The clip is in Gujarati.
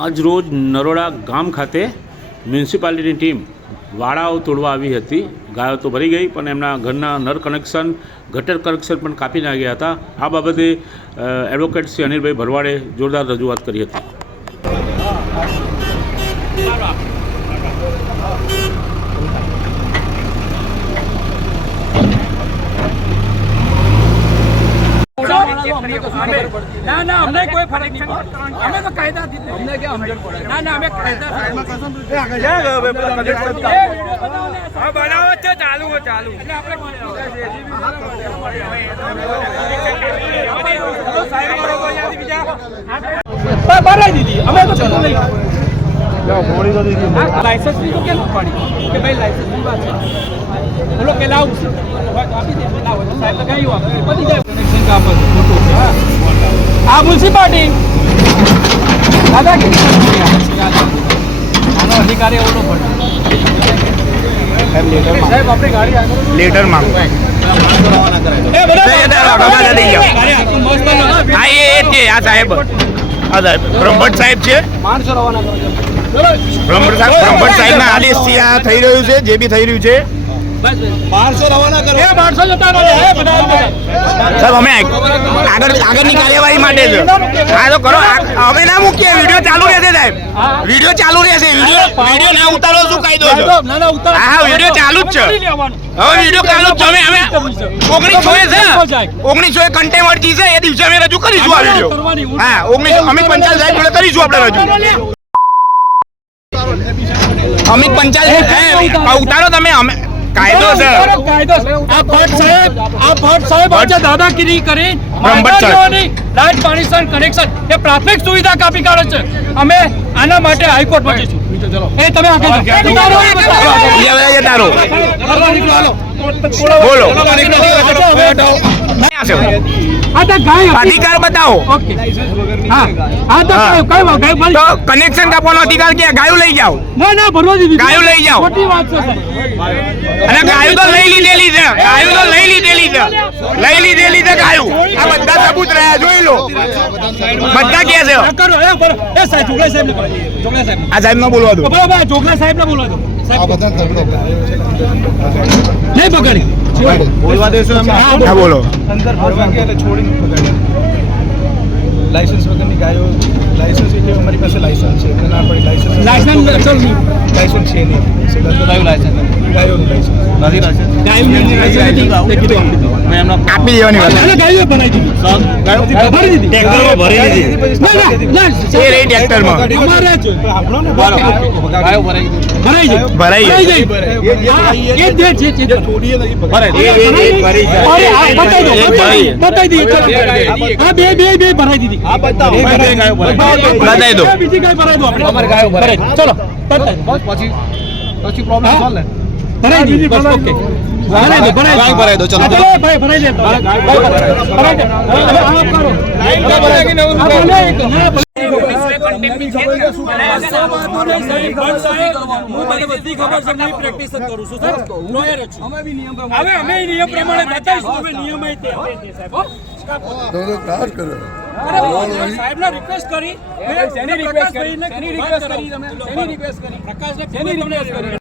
આજ રોજ નરોડા ગામ ખાતે મ્યુનિસિપાલિટીની ટીમ વાડાઓ તોડવા આવી હતી. ગાયો તો ભરી ગઈ, પણ એમના ઘરના નર કનેક્શન, ગટર કનેક્શન પણ કાપી નાખ્યા હતા. આ બાબતે એડવોકેટ શ્રી અનિલભાઈ ભરવાડે જોરદાર રજૂઆત કરી હતી ના ના અમને કોઈ ફરક નહીં પડે. અમે તો કાયદાથી જ અમને કે સમજણ પડે? ના ના અમે કાયદા બનાવો છે ચાલુ હો ચાલુ. એટલે આપણે ભરાઈ દીધી અમે તો ચાલુ નહીં. લાયસન્સની તો કેમ પાડી કે ભાઈ લાયસન્સની વાત છે. બોલો કે લાવું? આપી દે. લાવો. સાહેબ તો કઈ વાત બધી જાય. કનેક્શન કામ છે ખોટું છે. આ મ્યુનિસિપાલિટી દાદા અધિકારી એવો ન પડે સાહેબ આપણે ગાડી આગળ લેટર માંગો એ બધા લઈ જાઓ. ગાડી આખું મસ્ત લગાવી. હા એ એ આ સાહેબ બ્રહ્મભટ્ટ સાહેબ છે બ્રહ્મભટ્ટ સાહેબ બ્રહ્મભટ્ટ સાહેબના આદેશથી આ થઈ રહ્યું છે જે બી થઈ રહ્યું છે બસ રવાના કરો. એ જતા રહો. એ બધા બધા. સાહેબ અમે આગળ આગળની કાર્યવાહી માટે છે હા તો કરો. અમે ના મૂકીએ. વીડિયો ચાલુ રહેશે સાહેબ. વીડિયો ચાલુ રહેશે. વીડિયો વીડિયો ના ઉતારો શું કાયદો છે? ના ના ઉતાર. હા, હા, વીડિયો ચાલુ જ છે. હવે વીડિયો ચાલુ જ છે. અમે અમે ઓગણીસો એ છે. ઓગણીસો એ કન્ટેમ અરજી છે. એ દિવસે અમે રજૂ કરીશું આ વીડિયો. હા ઓગણીસો પંચાલ સાહેબ જોડે કરીશું આપણે રજૂ. અમિત પંચાલ હે, ઉતારો તમે. અમે કાયદો છે. કાયદો આ ભટ્ટ સાહેબ આ ભટ્ટ સાહેબ આજે દાદાગીરી કરી? સાહેબ. લાઇટ પાણી સર કનેક્શન એ પ્રાથમિક સુવિધા કાપી કાઢે છે. અમે આના માટે હાઈકોર્ટમાં જઈશું. એ તમે. બોલો. અધિકાર બતાવો. ઓકે. હા. આ તો હા. કઈ વાત ગાય મળી તો કનેક્શન કાપવાનો અધિકાર ક્યાં? ગાયું લઈ જાઓ. ના ના ભરવા દીધી. ગાયો લઈ જાઓ. અને ગાયું તો લઈ લીધેલી છે. ગાયું તો લઈ લીધેલી છે. લઈ લીધેલી છે ગાયું. આ રહ્યા જોઈ લો. બધા કે છે? આ એ સાહેબ જોગલા સાહેબ જોગલા સાહેબ આ સાહેબ બોલવા દો. બરાબર જોગલા સાહેબ ને બોલાવો સાહેબ નહીં બગાડી. બોલવા દેશો એમ બોલો. અંદર ફરવા ગયા છોડીને બગાડી લાયસન્સ વગરની ગાયો લાયસન્સ એટલે અમારી પાસે લાયસન્સ છે. એટલે ના પડી લાયસન્સ. લાયસન્સ. લાયસન્સ છે નહીં. ગાયો લાયસન્સ. લાયસન્સ. નથી લાયસન્સ. ગાયું લાયસન્સ નથી. તે કીધું. આપી દેવાની વાત. અને ગાયો બનાવી દીધી. ભરી દીધી. ના, ના, ના, એ રહી ટ્રેક્ટરમાં. અમારે જ. આપણો ને ગાયો ભરાઈ દો, બતાવી દો, બતાવી દઈએ, ચલો. ભરાઈ. હા, બે બે બે ભરાઈ દીધી. આ બતાવો. બે બે ગાયો ભરાઈ. બતાવી દો. બીજી ગાય ભરાઈ દો આપણે. ગાયો ભરાઈ ચલો પછી પછી પ્રોબ્લેમ સોલ્વ ને. ભરાઈ દીધી ઓકે ભરાઈ દો ભરાઈ દો ભરાઈ દો ચલો. ભાઈ ભરાઈ દે ભરાઈ દે ભરાઈ દે હવે આ કરો. આ ભલે એક ના ભલે હવે અમે નિયમ પ્રમાણે બતાવીશું હવે નિયમ સાહેબ ને રિક્વેસ્ટ કરી રિક્વેસ્ટ કરી. રિક્વેસ્ટ કરી. તમે જેની રિક્વેસ્ટ કરી. પ્રકાશને જેની રિક્વેસ્ટ કરી.